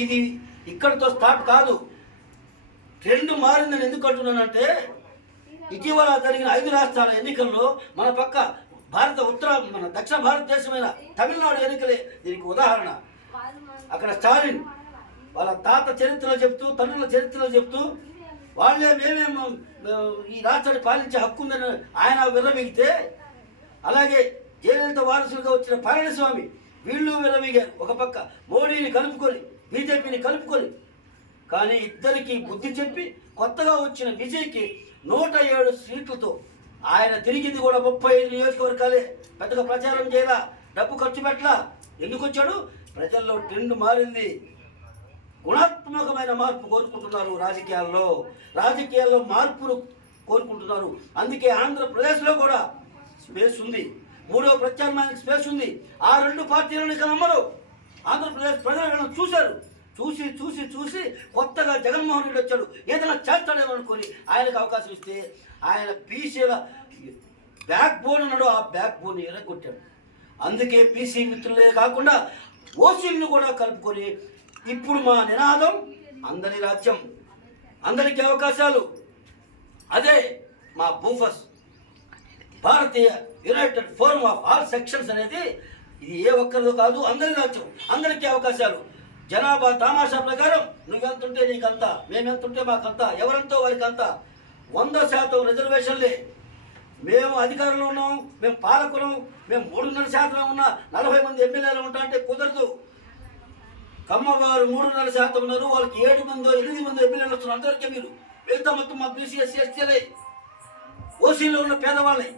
ఇది ఇక్కడితో స్టార్ట్ కాదు. ట్రెండ్ మారిందని ఎందుకు అంటున్నానంటే ఇటీవల జరిగిన 5 రాష్ట్రాల ఎన్నికల్లో మన పక్క మన దక్షిణ భారతదేశమైన తమిళనాడు ఎన్నికలే దీనికి ఉదాహరణ. అక్కడ స్టాలిన్ వాళ్ళ తాత చరిత్రలు చెప్తూ, తండ్రుల చరిత్రలు చెప్తూ వాళ్ళే మేమేమో ఈ రాష్ట్రాన్ని పాలించే హక్కు ఉందని ఆయన విర్రవీగితే, అలాగే జయలలిత వారసులుగా వచ్చిన పళనిస్వామి వీళ్ళు విర్రవీగారు. ఒక పక్క మోడీని కలుపుకొని, బీజేపీని కలుపుకొని. కానీ ఇద్దరికి బుద్ధి చెప్పి కొత్తగా వచ్చిన విజయ్కి 107 సీట్లతో ఆయన తిరిగింది కూడా 35 నియోజకవర్గాలే. పెద్దగా ప్రచారం చేయాల, డబ్బు ఖర్చు పెట్టలా. ఎందుకు వచ్చాడు? ప్రజల్లో ట్రెండ్ మారింది. గుణాత్మకమైన మార్పు కోరుకుంటున్నారు. రాజకీయాల్లో మార్పును కోరుకుంటున్నారు. అందుకే ఆంధ్రప్రదేశ్లో కూడా స్పేస్ ఉంది. 3వ ప్రత్యామ్నాయానికి స్పేస్ ఉంది. ఆ 2 పార్టీలను ఇక నమ్మరు. ఆంధ్రప్రదేశ్ ప్రజలను చూశారు. చూసి కొత్తగా జగన్మోహన్ రెడ్డి వచ్చాడు, ఏదైనా చేస్తాడేమో అనుకొని ఆయనకు అవకాశం ఇస్తే ఆయన బీసీల బ్యాక్ బోన్ అన్నాడు, ఆ బ్యాక్ బోన్ ఎరగొట్టాడు. అందుకే బీసీ మిత్రులే కాకుండా ఓసీలను కూడా కలుపుకొని ఇప్పుడు మా నినాదం అందరి రాజ్యం, అందరికీ అవకాశాలు. అదే మా బూఫస్, Bharatiya united forum of all sections అనేది. ఇది ఏ ఒక్కరిదో కాదు, అందరి రాజ్యం, అందరికీ అవకాశాలు. జనాభా తమాషా ప్రకారం నువ్వెంతుంటే నీకంతా, మేమెంతుంటే మాకంతా, ఎవరంతో వారికి అంతా. 100% రిజర్వేషన్లే. మేము అధికారంలో ఉన్నాం, మేము పాలకులం, మేము 3.5% ఉన్నా 40 మంది ఎమ్మెల్యేలు ఉంటా అంటే కుదరదు. కమ్మవారు 3.5% ఉన్నారు, వాళ్ళకి 7 మందో 8 మంది ఎమ్మెల్యేలు వస్తున్నారు. అందరికీ మీరు మిగతా మొత్తం మా బీసీ ఎస్సీ ఎస్టీలే. ఓసీలో ఉన్న పేదవాళ్ళే.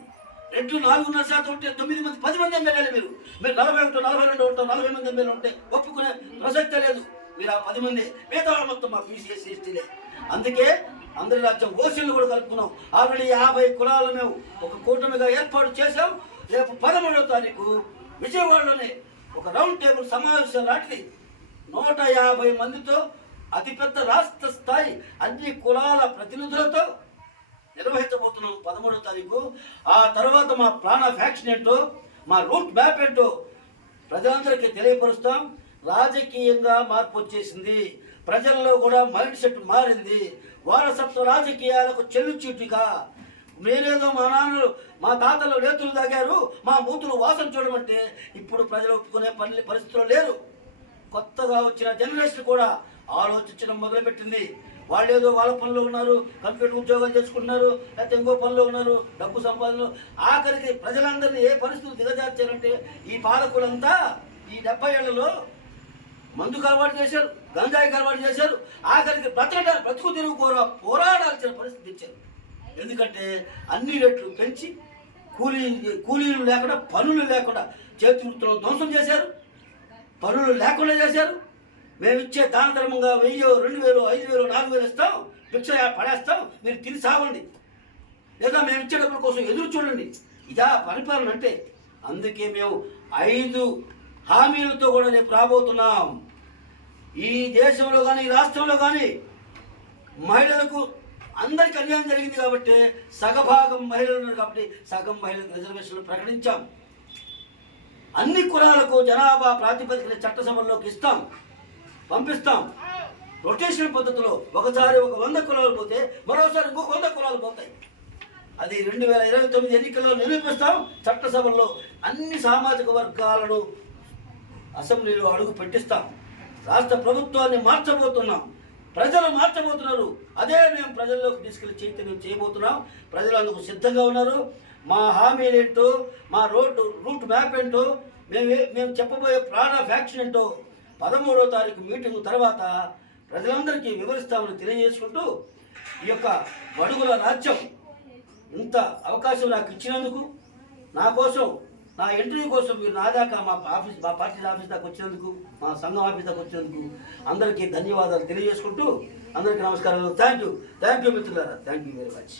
రెడ్లు 4.5% ఉంటే 9 మంది 10 మంది ఎమ్మెల్యేలు. మీరు 41 42 ఉంటాం, 40 మంది ఎమ్మెల్యేలు ఉంటే ఒప్పుకునే ప్రసక్తే లేదు. మీరు ఆ 10 మంది, మిగతా వాళ్ళు మొత్తం మా బీసీ ఎస్సీ ఎస్టీలే. అందుకే అందరి రాజ్యం ఓసీలు కూడా కలుపుకున్నాం. ఆల్రెడీ 50 కులాలు మేము ఒక కూటమిగా ఏర్పాటు చేశాం. రేపు 13వ తారీఖు విజయవాడలోనే ఒక రౌండ్ టేబుల్ సమావేశం లాంటిది 150 మందితో అతిపెద్ద రాష్ట్ర స్థాయి అన్ని కులాల ప్రతినిధులతో నిర్వహించబోతున్నాం 13వ తారీఖు. ఆ తర్వాత మా ప్లాన్ ఆఫ్ యాక్షన్ ఏంటో, మా రూట్ మ్యాప్ ఏంటో ప్రజలందరికీ తెలియపరుస్తాం. రాజకీయంగా మార్పు వచ్చేసింది. ప్రజల్లో కూడా మైండ్ సెట్ మారింది. వారసత్వ రాజకీయాలకు చెల్లుచీటుగా నేనేదో మా నాన్నలు మా తాతలు నేతులు తాగారు, మా మూతులు వాసన చూడమంటే ఇప్పుడు ప్రజలు ఒప్పుకునే పరిస్థితులు లేరు. కొత్తగా వచ్చిన జనరేషన్ కూడా ఆలోచించడం మొదలుపెట్టింది. వాళ్ళు ఏదో వాళ్ళ పనిలో ఉన్నారు, కంప్యూటర్ ఉద్యోగాలు చేసుకుంటున్నారు, లేకపోతే ఇంకో పనిలో ఉన్నారు, డబ్బు సంపాదనలు. ఆఖరికి ప్రజలందరినీ ఏ పరిస్థితులు దిగజార్చారంటే ఈ పాలకులంతా ఈ 70 ఏళ్లలో మందుకు అలవాటు చేశారు, గంజాయికి అలవాటు చేశారు. ఆఖరికి బ్రతుకు తెరువు పోరాడాల్సిన పరిస్థితి ఇచ్చారు. ఎందుకంటే అన్ని రేట్లు పెంచి కూలీలు లేకుండా, పనులు లేకుండా చేతి వృత్తులను ధ్వంసం చేశారు, పనులు లేకుండా చేశారు. మేము ఇచ్చే దాన ధర్మంగా 1000, 2000, 5000, 4000 ఇస్తాం, భిక్ష పడేస్తాం, మీరు తిని సావండి, లేదా మేము ఇచ్చే డబ్బుల కోసం ఎదురు చూడండి. ఇదా పరిపాలన అంటే. అందుకే మేము 5 హామీలతో కూడా రేపు రాబోతున్నాం. ఈ దేశంలో కానీ, ఈ రాష్ట్రంలో కానీ మహిళలకు అందరికీ అన్యాయం జరిగింది కాబట్టి సగభాగం మహిళలు ఉన్నారు కాబట్టి సగం మహిళలకు రిజర్వేషన్లు ప్రకటించాం. అన్ని కులాలకు జనాభా ప్రాతిపదికన చట్టసభల్లోకి ఇస్తాం, పంపిస్తాం. రొటేషన్ పద్ధతిలో ఒకసారి 100 కులాలు పోతే మరోసారి ఇంకొక 100 కులాలు పోతాయి. అది 2029 ఎన్నికల్లో నిరూపిస్తాం. చట్టసభల్లో అన్ని సామాజిక వర్గాలను అసెంబ్లీలో అడుగు పెట్టిస్తాం. రాష్ట్ర ప్రభుత్వాన్ని మార్చబోతున్నాం. ప్రజలు మార్చబోతున్నారు. అదే మేము ప్రజల్లోకి తీసుకెళ్లి చైతన్యం చేయబోతున్నాం. ప్రజలు అందుకు సిద్ధంగా ఉన్నారు. మా హామీలు ఏంటో, మా రూట్ మ్యాప్ ఏంటో, మేము చెప్పబోయే ప్లాన్ ఆఫ్ యాక్షన్ ఏంటో 13వ తారీఖు మీటింగ్ తర్వాత ప్రజలందరికీ వివరిస్తామని తెలియజేసుకుంటూ, ఈ యొక్క బడుగుల రాజ్యం ఇంత అవకాశం నాకు ఇచ్చినందుకు, నా కోసం, నా ఎంట్రీ కోసం మీరు నా దాకా మా పార్టీ ఆఫీస్ దాకా వచ్చినందుకు, మా సంఘం ఆఫీస్ దాకా వచ్చినందుకు అందరికీ ధన్యవాదాలు తెలియజేసుకుంటూ అందరికీ నమస్కారాలు. థ్యాంక్ యూ మిత్రులారా. Thank you very much.